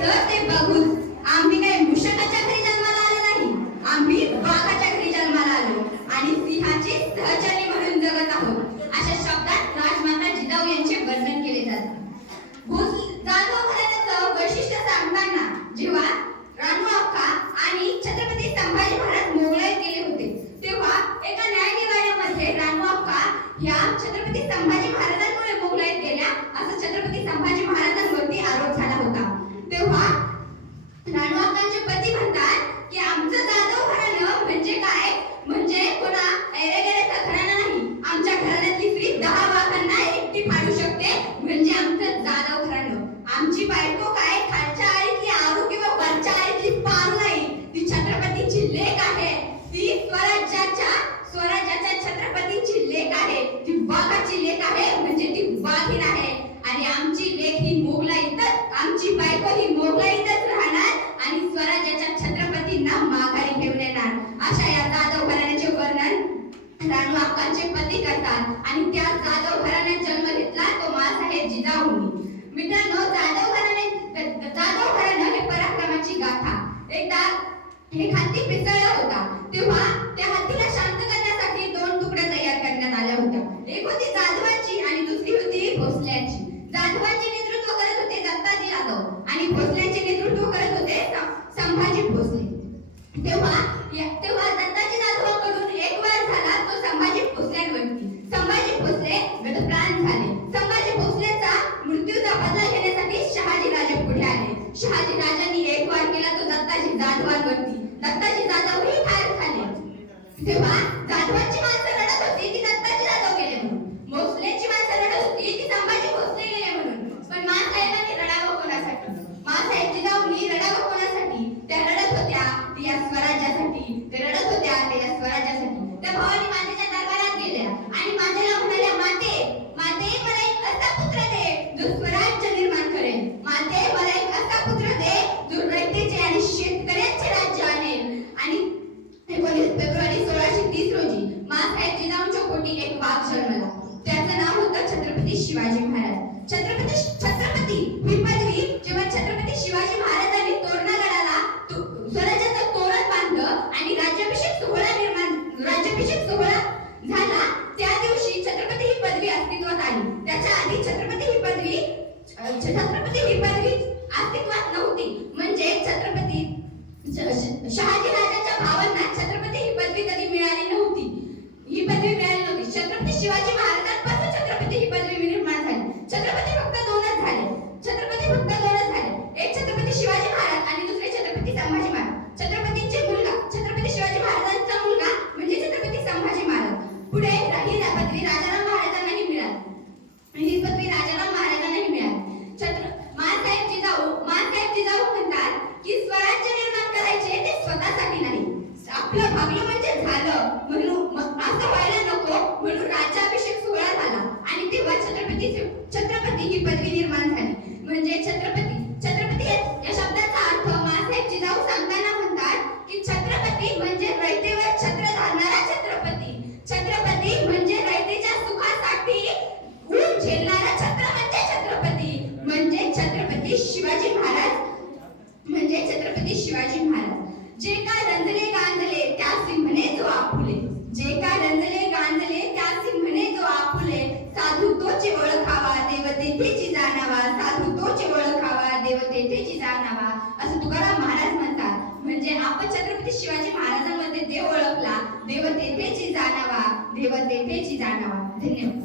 पाहायचं ते बघून. आम्ही काही मूषकाच्या घरी जन्माला आलो नाही, आम्ही वाघाच्या घरी जन्माला आलो आणि सिंहाची सहचरी म्हणून जगत आहोत. अशा शब्दात राजमाता जिजाऊ यांचे वर्णन केले जाते. जाधव घराण्याचं वैशिष्ट्य सांगताना जेव्हा राणू अक्का आणि छत्रपती संभाजी महाराज मोगलाईत गेले होते, तेव्हा एका न्यायनिवाड्यामध्ये राणू अक्का ह्या छत्रपती संभाजी महाराजांमुळे मोगलाईत गेल्या असं छत्रपती संभाजी महाराजांवरती आरोप झाला होता. तेव्हा राणू अक्कांचे पती म्हणतात की आमचं जाधव घराणं म्हणजे काय, म्हणजे कोणा एरेगेरेचा घराणा नाही, आमच्या घराण्यातली स्त्री 10 वाघांना एकटी फाडू शकते म्हणजे आमचं जाधव घराणं. आमची बायको काय खालच्या आळीतली आरू किंवा वरच्या आळीतली पारू नाही, ती छत्रपतीची लेक आहे, ती स्वराज्याच्या छत्रपतीची लेक आहे, ती वाघाची लेक आहे म्हणजे ती वाघीण आहे. आणि आमची लेक ही मोगलाईतच, आमची बायको ही मोगलाईतच राहणार आणि स्वराज्याच्या छत्रपतींना माघारी घेऊन येणार. अशा या जाधव घराण्याचे वर्णन राणू अक्कांचे पती करतात आणि त्या जाधव घराण्यात जन्म घेतला तो माँसाहेब जिजाऊंनी. मित्रांनो, जाधव घराणं हे पराक्रमाची गाथा. एकदा एक हत्ती पिसळला होता, तेव्हा त्या हत्तीला शांत करण्यासाठी 2 तुकड्या तयार करण्यात आल्या होत्या. एक होती जाधवांची आणि दुसरी होती भोसल्याची. जाधवांचे नेतृत्व करत होते दत्ताजी जाधव आणि भोसल्याचे नेतृत्व करत होते संभाजी भोसले. तेव्हा दत्ताजी जाधवांकडून एक वार झाला तो संभाजी भोसल्यांवरती. संभाजी भोसले गतप्राण झाले. संभाजी भोसलेचा मृत्यूचा बदला घेण्यासाठी शहाजी राजे पुढे आले. शहाजी राजांनी एक वार केला तो दत्ताजी जाधवांवरती. दत्ताजी जाधवही ठार झाले. तेव्हा जाधवांची माणसं रडत होती की दत्ताजी जाधव गेले म्हणून, भोसलेची माणसं रडत होती की संभाजी भोसले गेले म्हणून. पण माँसाहेबांनी रडावं कोणासाठी? माँसाहेब जिजाऊंनी रडावं कोणासाठी? त्या रडत होत्या ती या स्वराज्यासाठी, ते रडत होत्या ते या स्वराज्यासाठी. त्या भवानी मातेच्या दरबारात गेल्या आणि मातेला म्हणाल्या, माते मला एक असा पुत्र दे जो स्वराज्य निर्माण करेल. माते मला एक असा पुत्र दे जो रयतेचे आणि शेतकऱ्यांचे राज्य आणेल. आणि 19 फेब्रुवारी 1630 रोजी माँसाहेब जिजाऊंच्या पोटी एक वाघ जन्मला. त्याचं नाव होतं छत्रपती शिवाजी महाराज. छत्रपती ही पदवी जेव्हा छत्रपती शिवाजी महाराजांनी तोरणागडाला स्वराज्याचं तोरण बांधलं आणि राज्याभिषेक सोहळा झाला, त्या दिवशी छत्रपती ही पदवी अस्तित्वात आली. त्याच्या आधी छत्रपती ही पदवी अस्तित्वात नव्हती. म्हणजे छत्रपती शहाजी राजाच्या भावांना छत्रपती ही पदवी कधी मिळाली नव्हती. ही पदवी मिळाली नव्हती. छत्रपती शिवाजी महाराजांपासून छत्रपती ही पदवी निर्माण झाली. छत्रपती फक्त दोनच झाले. एक छत्रपती शिवाजी महाराज आणि दुसरे छत्रपती संभाजी महाराज. छत्रपतींचे मुलगा छत्रपती शिवाजी महाराजांचा मुलगा म्हणजे छत्रपती संभाजी महाराज. पुढे ही पदवी राजाराम महाराजांनाही मिळाली. ही पदवी राजाराम महाराजांनाही मिळाली. माँसाहेब जिजाऊ म्हणतात की स्वराज्य निर्माण करायचे ते स्वतःसाठी नाही, आपलं भागलं म्हणजे झालं म्हणून असं व्हायला नको म्हणून राज्याभिषेक सोहळा झाला आणि तेव्हा छत्रपती ही पदवी निर्माण झाली. म्हणजे छत्रपती या शब्दाचा अर्थ माँसाहेब जिजाऊ सांगताना म्हणतात की छत्रपती म्हणजे रयतेवर छत्र धरणारा छत्रपती. छत्रपती म्हणजे रयतेच्या सुखासाठी ऊन झेलणारा छत्र म्हणजे छत्रपती. म्हणजे छत्रपती शिवाजी महाराज. जे काय रंजले गांजले त्यासी म्हणे जो आपुले. जे काय रंजले गांजले त्यासी म्हणे जो आपुले. साधू तोचे ओळखावा देव तेथेची जाणावा. साधू तोचे ओळखावा देव तेथेची जाणावा असं तुकाराम महाराज म्हणतात. म्हणजे आपण छत्रपती शिवाजी महाराजांमध्ये देव ओळखला, देव तेथेची जाणावा. धन्यवाद.